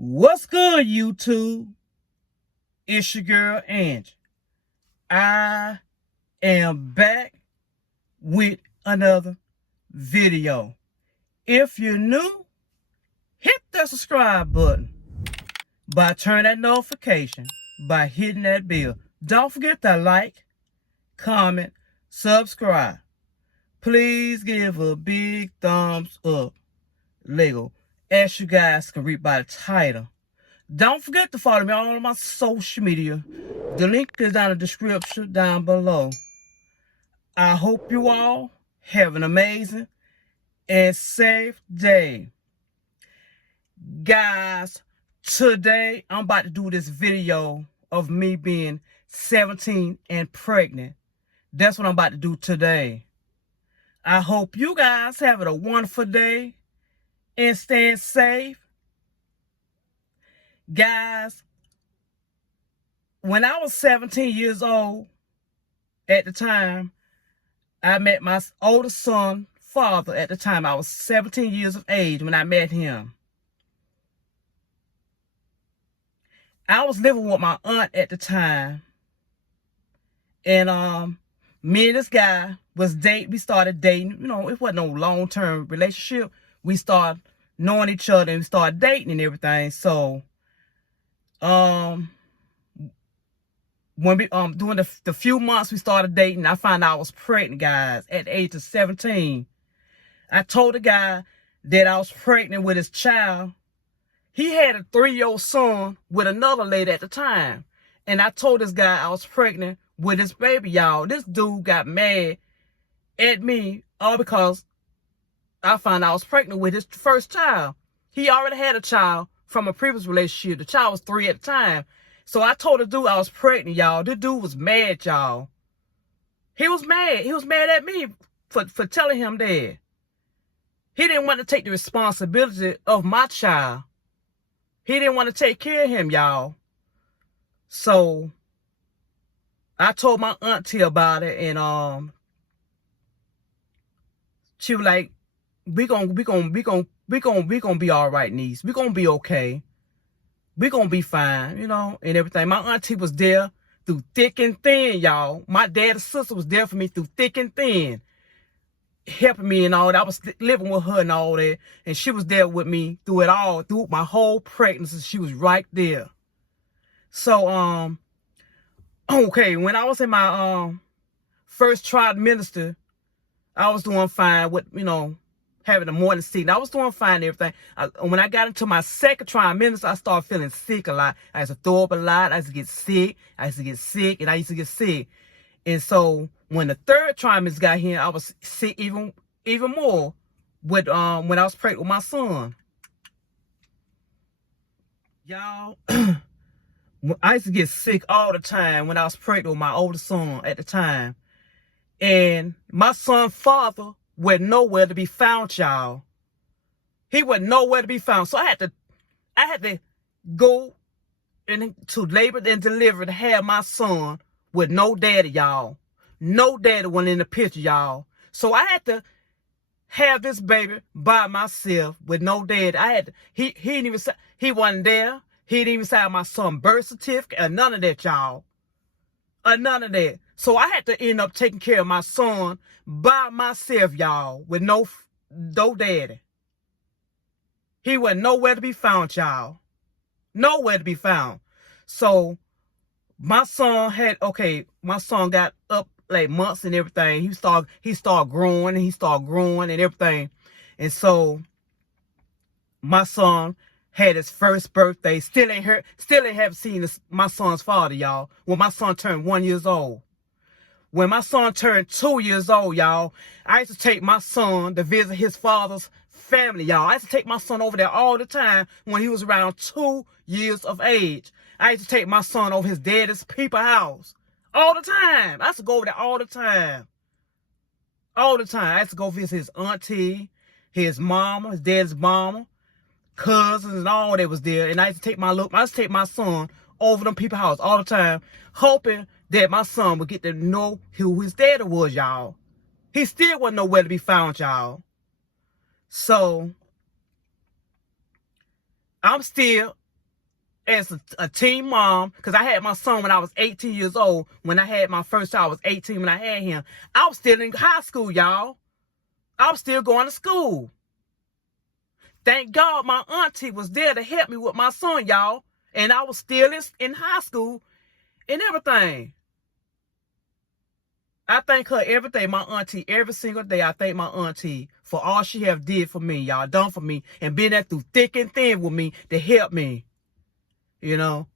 What's good, YouTube? It's your girl, Angie. I am back with another video. If you're new, hit that subscribe button by turning that notification, by hitting that bell. Don't forget to like, comment, subscribe. Please give a big thumbs up. Lego, as you guys can read by the title. Don't forget to follow me on all of my social media. The link is down in the description down below. I hope you all have an amazing and safe day. Guys, today I'm about to do this video of me being 17 and pregnant. That's what I'm about to do today. I hope you guys having a wonderful day and staying safe. Guys, when I was 17 years old, at the time, I met my oldest son, father, at the time. I was 17 years of age when I met him. I was living with my aunt at the time. And me and this guy was dating. We started dating. You know, it wasn't no long-term relationship. We started knowing each other and we started dating and everything. So, when we during the few months we started dating, I found out I was pregnant, guys, at the age of 17. I told the guy that I was pregnant with his child. He had a 3-year-old son with another lady at the time. And I told this guy I was pregnant with his baby, y'all. This dude got mad at me all because I found out I was pregnant with his first child. He already had a child from a previous relationship. The child was 3 at the time. So I told the dude I was pregnant, y'all. This dude was mad, y'all. He was mad. He was mad at me for telling him that. He didn't want to take the responsibility of my child. He didn't want to take care of him, y'all. So I told my auntie about it, and she was like, we gonna be all right, niece. We gonna be okay. We gonna be fine, you know, and everything. My auntie was there through thick and thin, y'all. My dad's sister was there for me through thick and thin, helping me and all that. I was living with her and all that, and she was there with me through it all, through my whole pregnancy. She was right there. So, okay, when I was in my first trimester, I was doing fine with, you know, having the morning sickness. I was doing fine and everything. When I got into my second trimester, I started feeling sick a lot. I used to throw up a lot. I used to get sick. And I used to get sick. And so when the third trimester got here, I was sick even more with when I was pregnant with my son. Y'all, I used to get sick all the time when I was pregnant with my oldest son at the time. And my son's father was nowhere to be found, y'all. He was nowhere to be found. So I had to go to labor and deliver to have my son with no daddy, y'all. No daddy went in the picture, y'all. So I had to have this baby by myself with no daddy. He didn't even say, he wasn't there. He didn't even sign my son's birth certificate or none of that, y'all. Or none of that. So I had to end up taking care of my son by myself, y'all, with no daddy. He wasn't nowhere to be found, y'all. Nowhere to be found. So my son got up like months and everything. He started growing and everything. And so my son had his first birthday. Still haven't seen my son's father, y'all. When my son turned 1 year old. When my son turned 2 years old, y'all, I used to take my son to visit his father's family, y'all. I used to take my son over there all the time when he was around 2 years of age. I used to take my son over his daddy's people's house all the time. I used to go over there all the time. All the time. I used to go visit his auntie, his mama, his dad's mama, cousins and all that was there. And I used to take my son over them people's house all the time, hoping that my son would get to know who his daddy was, y'all. He still wasn't nowhere to be found, y'all. So I'm still as a teen mom, because I had my son when I was 18 years old. When I had my first child, I was 18 when I had him. I was still in high school, y'all. I was still going to school. Thank God my auntie was there to help me with my son, y'all. And I was still in high school and everything. I thank her every day, my auntie, every single day. I thank my auntie for all she have did for me, y'all, done for me, and been there through thick and thin with me to help me, you know.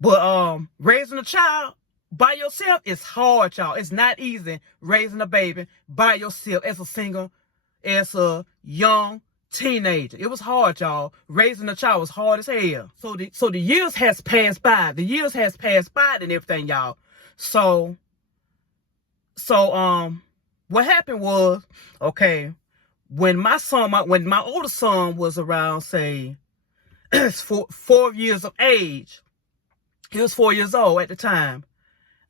But raising a child by yourself is hard, y'all. It's not easy raising a baby by yourself as a young teenager. It was hard, y'all. Raising a child was hard as hell. So the years has passed by. The years has passed by and everything, y'all. So what happened was, okay, when my older son was around, say, 4 years of age, he was 4 years old at the time.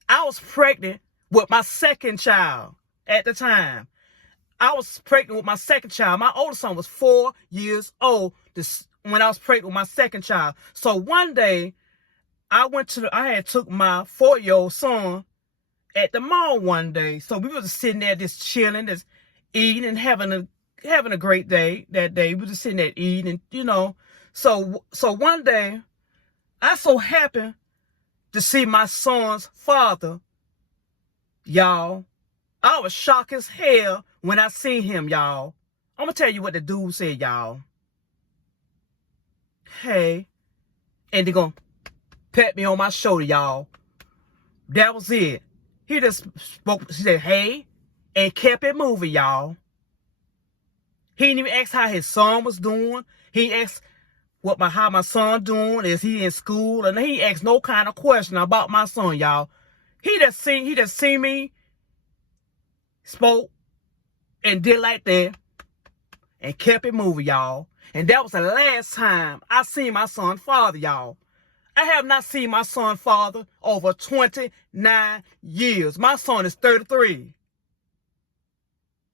I was pregnant with my second child at the time. I was pregnant with my second child. My older son was 4 years old when I was pregnant with my second child. So one day, I had took my 4-year-old son at the mall one day. So we were just sitting there just chilling, just eating and having a great day that day. We were just sitting there eating, you know. So one day, I so happened to see my son's father, y'all. I was shocked as hell when I seen him, y'all. I'm going to tell you what the dude said, y'all. Hey. And they going to pat me on my shoulder, y'all. That was it. He just spoke, he said, hey, and kept it moving, y'all. He didn't even ask how his son was doing. He asked how my son doing. Is he in school? And he asked no kind of question about my son, y'all. He just seen me, spoke, and did like that, and kept it moving, y'all. And that was the last time I seen my son's father, y'all. I have not seen my son's father over 29 years. My son is 33.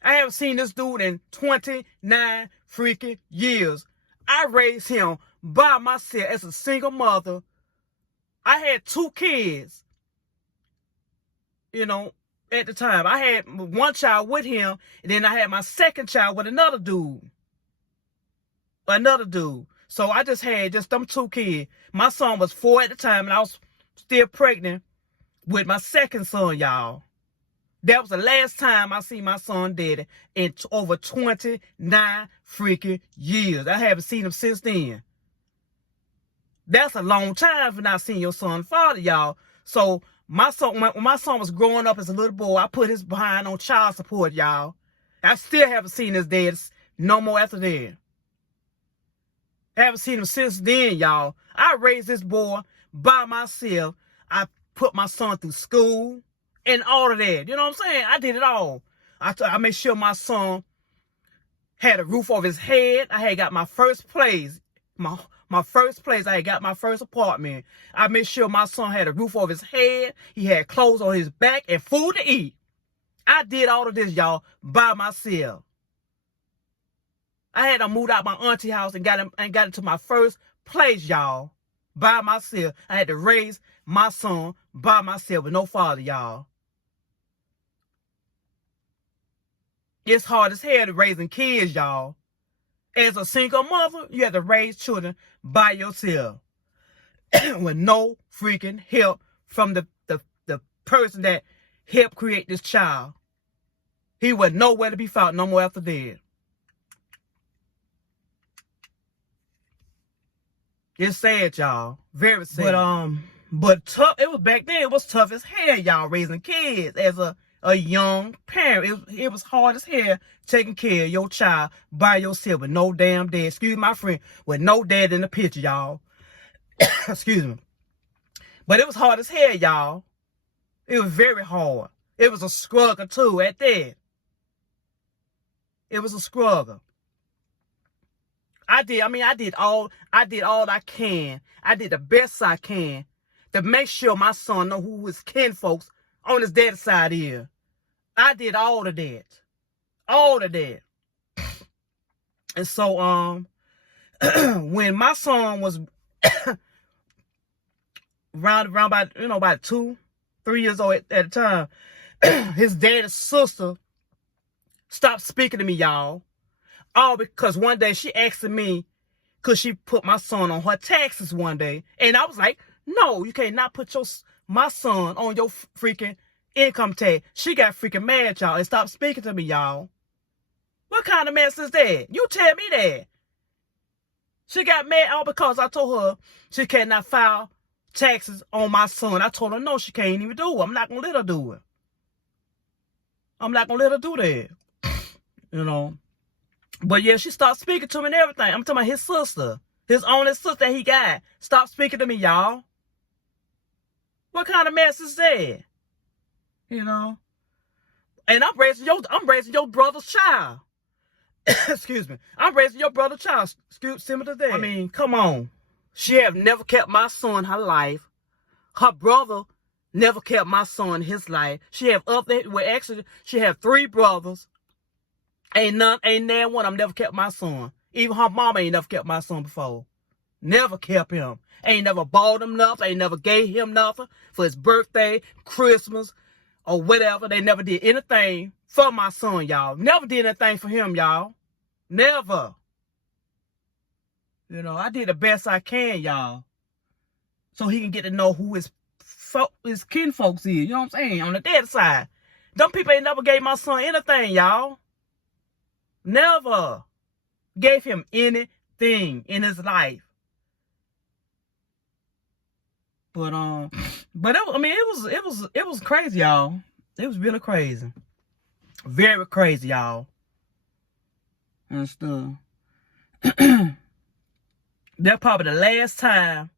I haven't seen this dude in 29 freaking years. I raised him by myself as a single mother. I had 2 kids, you know, at the time. I had one child with him, and then I had my second child with another dude. So I just had them 2 kids. My son was 4 at the time, and I was still pregnant with my second son, y'all. That was the last time I seen my son daddy in over 29 freaking years. I haven't seen him since then. That's a long time for not seeing your son's father, y'all. So my son, when my son was growing up as a little boy, I put his behind on child support, y'all. I still haven't seen his dad no more after that. I haven't seen him since then, y'all. I raised this boy by myself. I put my son through school and all of that. You know what I'm saying? I did it all. I made sure my son had a roof over his head. I had got my first place. My first place. I had got my first apartment. I made sure my son had a roof over his head. He had clothes on his back and food to eat. I did all of this, y'all, by myself. I had to move out my auntie house and got into my first place, y'all, by myself. I had to raise my son by myself with no father, y'all. It's hard as hell to raising kids, y'all. As a single mother, you have to raise children by yourself with no freaking help from the person that helped create this child. He was nowhere to be found no more after that. It's sad, y'all. Very sad. But tough. It was back then. It was tough as hell, y'all, raising kids as a young parent. It was hard as hell taking care of your child by yourself with no damn dad. Excuse my friend, with no dad in the picture, y'all. Excuse me. But it was hard as hell, y'all. It was very hard. It was a struggle too at that. It was a struggle. I did all I can. I did the best I can to make sure my son know who his kinfolks on his dad's side is. I did all of that. All of that. And so when my son was around about, about 2, 3 years old at the time, his daddy's sister stopped speaking to me, y'all. All because one day she asked me, could she put my son on her taxes one day? And I was like, no, you can't not put my son on your freaking income tax. She got freaking mad, y'all, and stopped speaking to me, y'all. What kind of mess is that? You tell me that. She got mad all because I told her she cannot file taxes on my son. I told her, no, she can't even do it. I'm not going to let her do it. I'm not going to let her do that. But yeah, she stopped speaking to me and everything. I'm talking about his sister. His only sister he got. Stopped speaking to me, y'all. What kind of mess is that? And I'm raising your brother's child. Excuse me. I'm raising your brother's child. Similar to that. I mean, come on. She have never kept my son her life. Her brother never kept my son his life. She have she have 3 brothers. Ain't none one of them never kept my son. Even her mama ain't never kept my son before. Never kept him. Ain't never bought him nothing. Ain't never gave him nothing for his birthday, Christmas, or whatever. They never did anything for my son, y'all. Never did anything for him, y'all. Never. I did the best I can, y'all. So he can get to know who his kinfolks is. You know what I'm saying? On the dad's side. Them people ain't never gave my son anything, y'all. Never gave him anything in his life. But it was crazy, y'all. It was really crazy. Very crazy, y'all. And stuff. That's probably the last time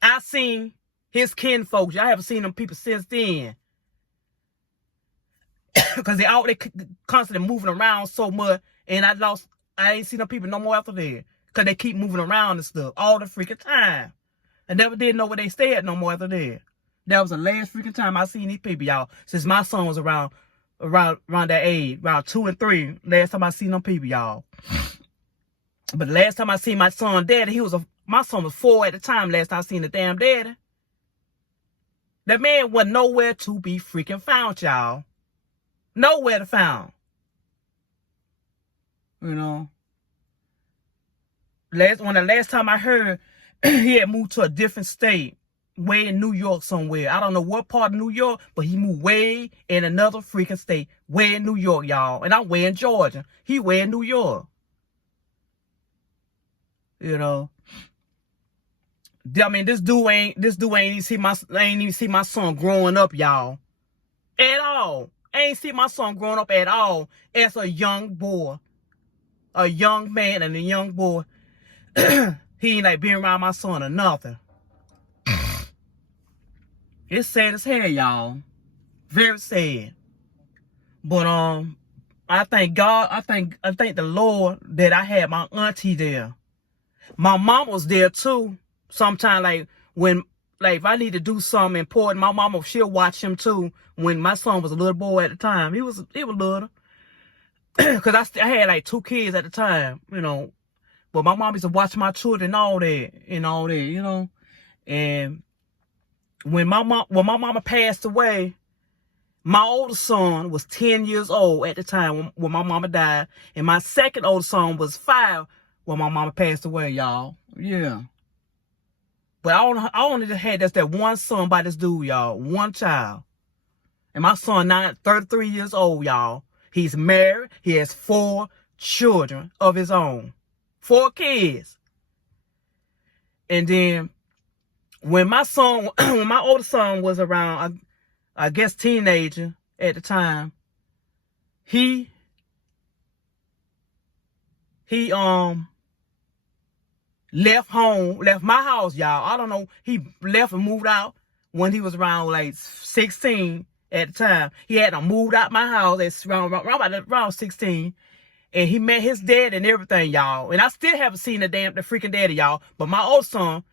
I seen his kinfolks. Y'all haven't seen them people since then. Because they constantly moving around so much. And I ain't seen them people no more after that. Because they keep moving around and stuff all the freaking time. I never did know where they stay at no more after that. That was the last freaking time I seen these people, y'all. Since my son was around that age, around 2 and 3. Last time I seen them people, y'all. But the last time I seen my son daddy, my son was 4 at the time. Last time I seen the damn daddy. That man wasn't nowhere to be freaking found, y'all. Nowhere to found. When the last time I heard, he had moved to a different state, way in New York somewhere. I don't know what part of New York, but he moved way in another freaking state, way in New York, y'all. And I'm way in Georgia. He way in New York. I mean, this dude ain't even see my son growing up, y'all. At all. I ain't see my son growing up at all as a young boy. A young man and a young boy. He ain't like being around my son or nothing. It's sad as hell, y'all. Very sad. But I thank God, I thank the Lord that I had my auntie there. My mom was there too. Sometimes if I need to do something important, my mama, she'll watch him too. When my son was a little boy at the time. He was little. Because I had like 2 kids at the time, But my mom used to watch my children and all that. And when my mama passed away, my oldest son was 10 years old at the time when my mama died. And my second oldest son was 5 when my mama passed away, y'all. Yeah. But I only had just that one son by this dude, y'all. One child. And my son now 33 years old, y'all. He's married. He has 4 children of his own. 4 kids. And then when my oldest son was around, I guess teenager at the time, he left my house, y'all. I don't know. He left and moved out when he was around like 16 at the time. He had moved out my house at around 16. And he met his dad and everything, y'all. And I still haven't seen the freaking daddy, y'all. But my old son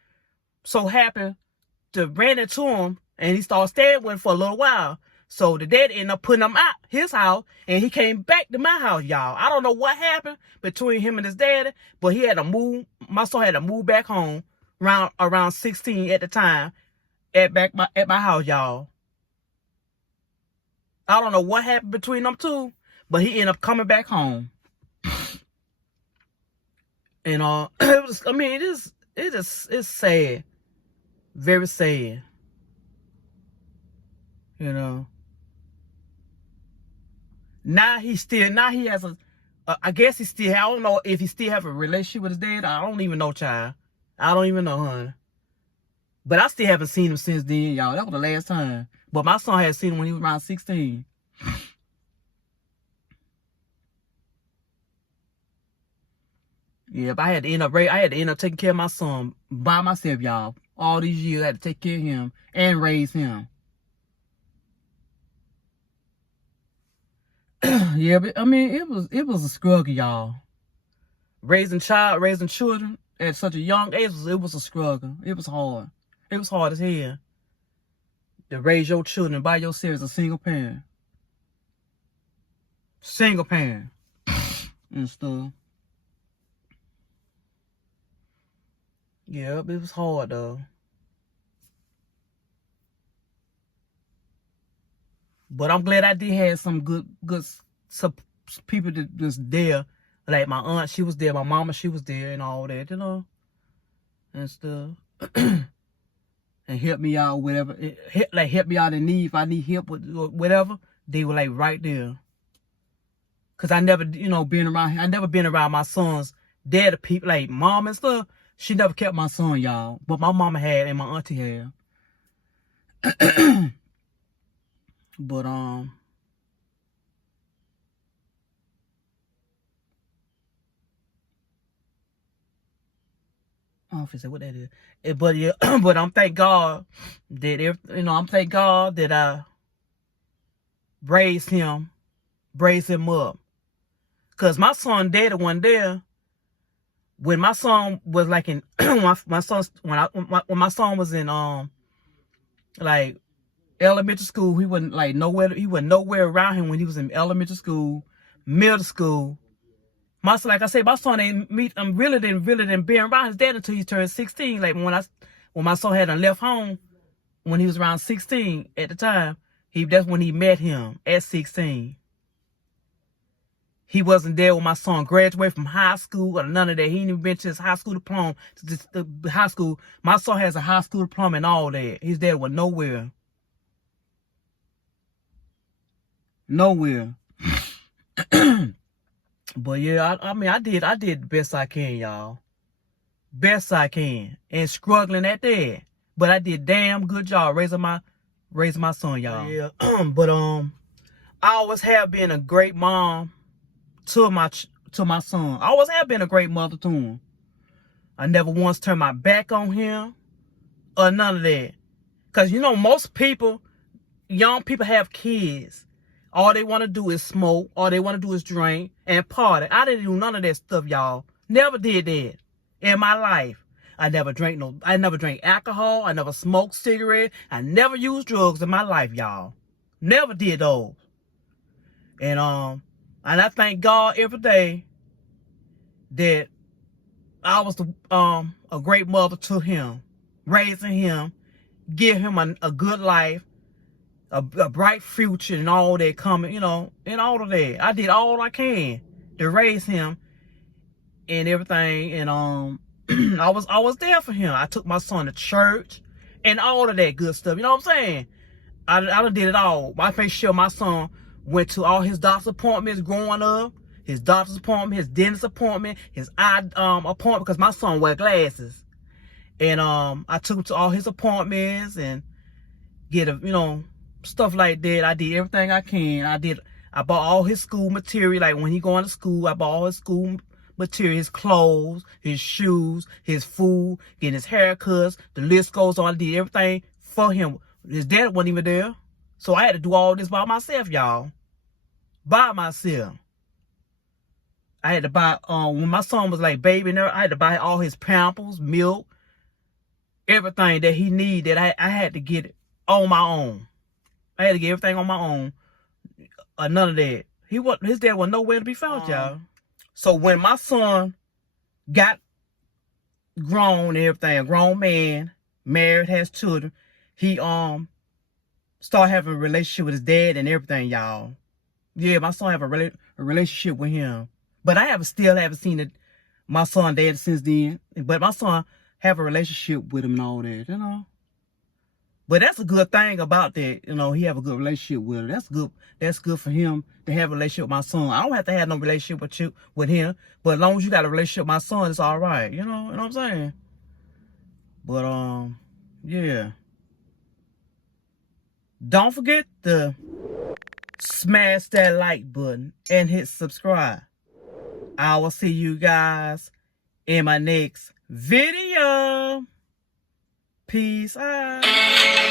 so happened to ran into him and he started staying with him for a little while. So the daddy ended up putting him out his house and he came back to my house, y'all. I don't know what happened between him and his daddy, but he had to move. My son had to move back home around 16 at the time. at my house, y'all. I don't know what happened between them two, but he ended up coming back home. And it was, I mean, it's sad. Very sad. You know. Now he has I guess he still, I don't know if he still have a relationship with his dad. I don't even know, child. I don't even know, honey. But I still haven't seen him since then, y'all. That was the last time. But my son had seen him when he was around 16. Yeah, but I had to end up taking care of my son by myself, y'all. All these years I had to take care of him and raise him. Yeah, but I mean it was a struggle, y'all. Raising children at such a young age, it was a struggle. It was hard. It was hard as hell to raise your children by yourself as a single parent. Single parent and stuff. Yeah, it was hard though. But I'm glad I did have some good people that was there. Like my aunt, she was there. My mama, she was there and all that, you know. And stuff. And help me out, whatever. Help me out in need. If I need help with whatever, they were like right there. Cause I never, been around my son's dad, people like mom and stuff. She never kept my son, y'all. But my mama had and my auntie had. But I don't know if what that is. But yeah, but I'm thank God that I'm thank God that I raised him up. Cause my son daddy wasn't there when my son was like in when my son was in like elementary school. He wasn't like nowhere. He wasn't nowhere around him when he was in elementary school, middle school. Like I said, my son really didn't be around his dad until he turned 16. Like when my son had left home when he was around 16 at the time, that's when he met him at 16. He wasn't there when my son graduated from high school or none of that. He didn't even been to his high school diploma. The high school. My son has a high school diploma and all that. His dad was nowhere. Nowhere. But yeah, I mean, I did the best I can, y'all. Best I can. And struggling at that. But I did damn good job raising my son, y'all. Yeah. But I always have been a great mom to my son. I always have been a great mother to him. I never once turned my back on him or none of that. Because, most people, young people have kids. All they want to do is smoke. All they want to do is drink and party. I didn't do none of that stuff, y'all. Never did that in my life. I never drank alcohol. I never smoked cigarettes. I never used drugs in my life, y'all. Never did those. And I thank God every day that I was a great mother to him, raising him, giving him a good life, a bright future and all that coming, and all of that. I did all I can to raise him and everything. And I was there for him. I took my son to church and all of that good stuff. You know what I'm saying? I done did it all. I made sure my son went to all his doctor's appointments growing up. His doctor's appointment, his dentist appointment, his eye appointment, because my son wear glasses. And I took him to all his appointments and get stuff like that. I did everything I can. I bought all his school material. Like when he going to school, I bought all his school material, his clothes, his shoes, his food, getting his haircuts. The list goes on. I did everything for him. His dad wasn't even there. So I had to do all this by myself, y'all. By myself. I had to buy, when my son was like baby and I had to buy all his Pampers, milk, everything that he needed. I had to get it on my own. I had to get everything on my own. None of that. His dad was nowhere to be found, y'all. So when my son got grown and everything, a grown man, married, has children, he started having a relationship with his dad and everything, y'all. Yeah, my son have a relationship with him. But I still haven't seen my son dad since then. But my son have a relationship with him and all that, you know. But that's a good thing about that, you know, he have a good relationship with her. That's good. That's good for him to have a relationship with my son. I don't have to have no relationship with him. But as long as you got a relationship with my son, it's all right. You know what I'm saying? But yeah. Don't forget to smash that like button and hit subscribe. I will see you guys in my next video. Peace out.